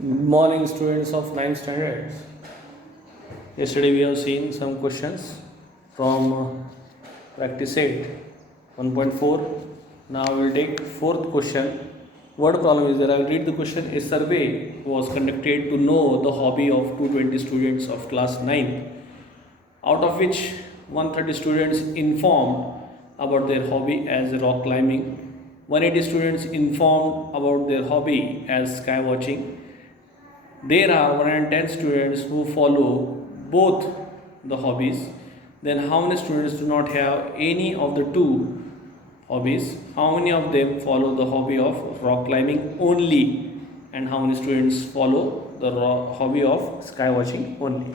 Good morning, students of 9th standard. Yesterday we have seen some questions from practice 8 1.4. Now we will take fourth question. Word problem is there. I will read the question. A survey was conducted to know the hobby of 220 students of class 9, out of which 130 students informed about their hobby as rock climbing, 180 students informed about their hobby as sky watching. There are 110 students who follow both the hobbies. Then how many students do not have any of the two hobbies? How many of them follow the hobby of rock climbing only? And how many students follow the hobby of sky watching only?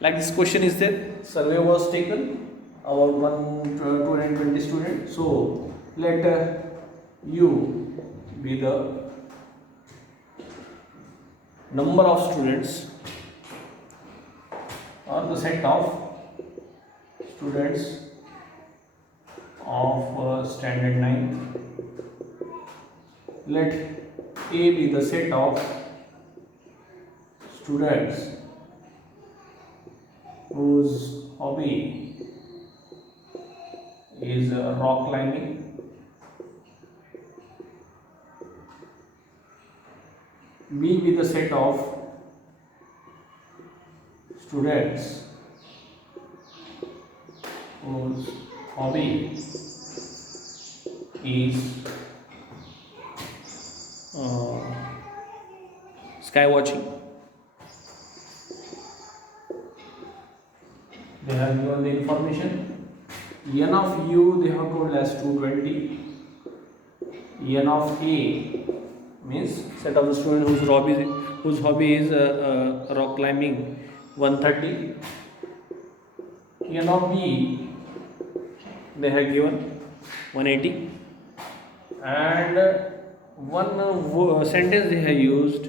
Like this question is there. Survey was taken about 220 students. So let you be the number of students or the set of students of standard 9. Let A be the set of students whose hobby is rock climbing. B be the set of students whose hobby is sky watching. They have given the information. N of U they have told as 220. N of A means set of the student whose hobby is rock climbing 130. N of B they have given 180, and one sentence they have used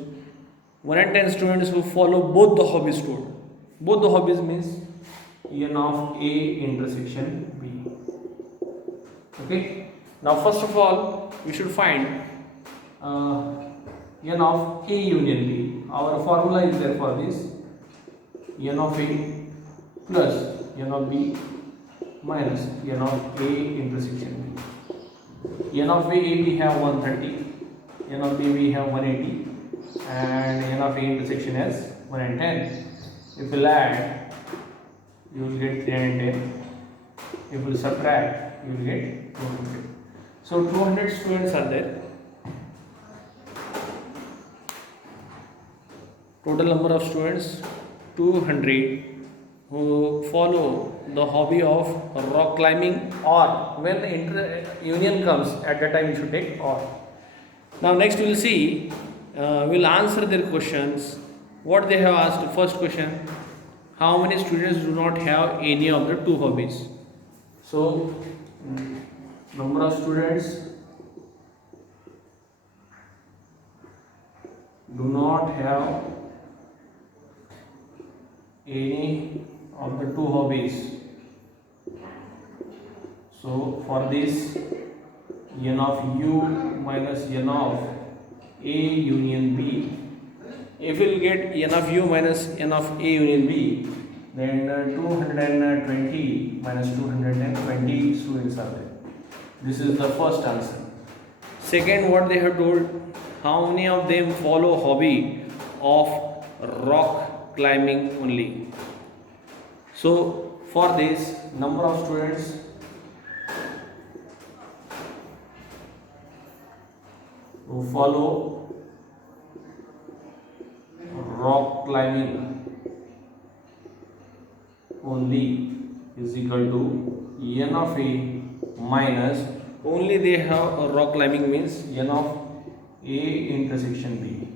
110 students who follow both the hobbies told. Both the hobbies means N of A intersection B. Okay, now first of all we should find N of A union B. Our formula is there for this. N of A plus N of B minus N of A intersection B. N of A we have 130, N of B we have 180, and N of A intersection is 110. If you add, you will get 310. If you subtract, you will get 200. So 200 students are there. Total number of students 200 who follow the hobby of rock climbing, or when the union comes at that time you should take or. Now next we will see, we will answer their questions. What they have asked. First question, how many students do not have any of the two hobbies? So number of students do not have any of the two hobbies. So for this, N of U minus N of A union B. If we will get N of U minus N of A union B, then 220 minus 220 students are there. This is the first answer. Second, what they have told, how many of them follow hobby of rock climbing only? So for this, number of students who follow rock climbing only is equal to N of A minus, only they have a rock climbing means N of A intersection B.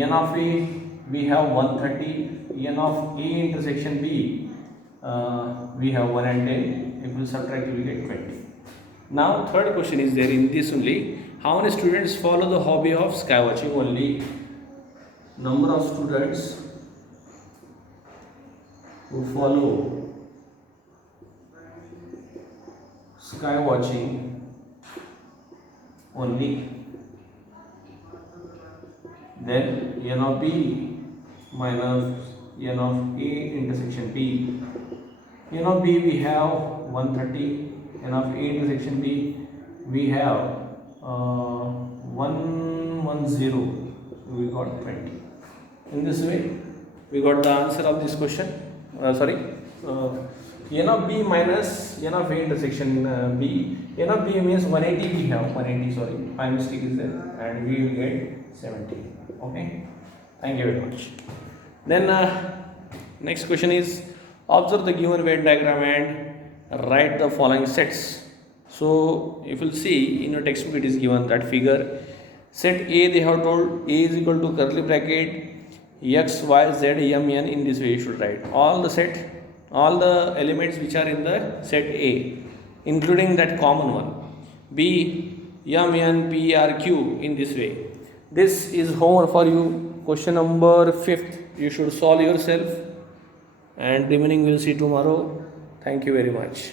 N of A we have 130, N of A intersection B we have 110. If we subtract, we will get 20. Now third question is there in this only, how many students follow the hobby of sky watching only? Number of students who follow sky watching only then n of B minus n of A intersection B. N of B we have 130, n of A intersection B we have 110, we got 20. In this way we got the answer of this question. N of B minus n of A intersection B. N of B means 180 we have, 180, sorry, 5 mistake is there, and we will get 70. Okay, thank you very much. Then next question is, observe the given weight diagram and write the following sets. So if you'll see in your textbook, it is given that figure. Set A, they have told A is equal to curly bracket x, y, z, m, n. In this way you should write all the elements which are in the set A, including that common one. B, m, n, p, r, q, in this way. This is homework for you. Question number 5th. You should solve yourself, and remaining we'll see tomorrow. Thank you very much.